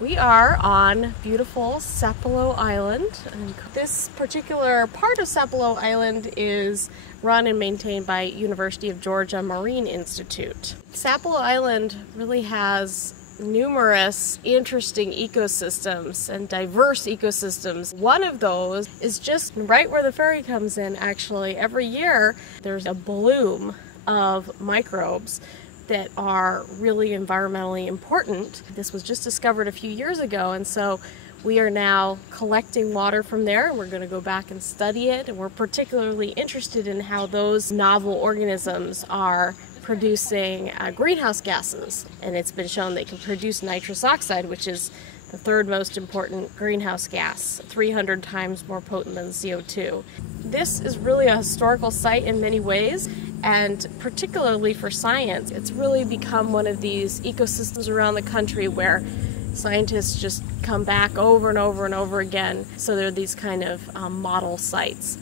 We are on beautiful Sapelo Island, and this particular part of Sapelo Island is run and maintained by University of Georgia Marine Institute. Sapelo Island really has numerous interesting ecosystems and diverse ecosystems. One of those is just right where the ferry comes in, actually. Every year there's a bloom of microbes that are really environmentally important. This was just discovered a few years ago, and so we are now collecting water from there. We're going to go back and study it, and we're particularly interested in how those novel organisms are producing greenhouse gases. And it's been shown they can produce nitrous oxide, which is the third most important greenhouse gas, 300 times more potent than CO2. This is really a historical site in many ways, and particularly for science, it's really become one of these ecosystems around the country where scientists just come back over and over and over again. So there are these kind of model sites,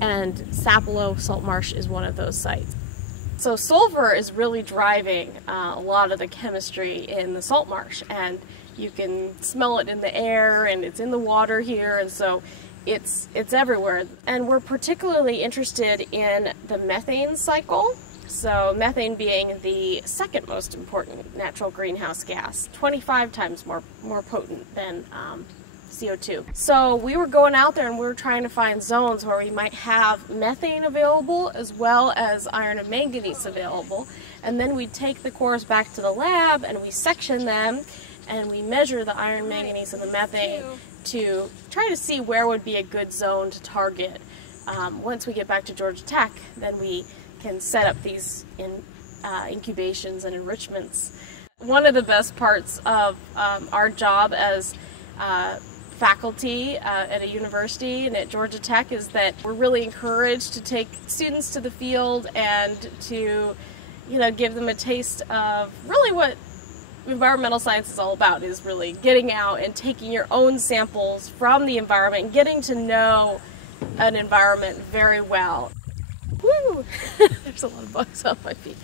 and Sapelo Salt Marsh is one of those sites. So sulfur is really driving a lot of the chemistry in the salt marsh, and you can smell it in the air, and it's in the water here, and so it's everywhere. And we're particularly interested in the methane cycle. So methane being the second most important natural greenhouse gas, 25 times more potent than CO2. So we were going out there and we were trying to find zones where we might have methane available as well as iron and manganese available. And then we take the cores back to the lab and we section them and we measure the iron, manganese, and the methane to try to see where would be a good zone to target. Once we get back to Georgia Tech, then we can set up these incubations and enrichments. One of the best parts of our job as faculty at a university and at Georgia Tech is that we're really encouraged to take students to the field and to, give them a taste of really what environmental science is all about, is really getting out and taking your own samples from the environment and getting to know an environment very well. Woo! There's a lot of bugs on my feet.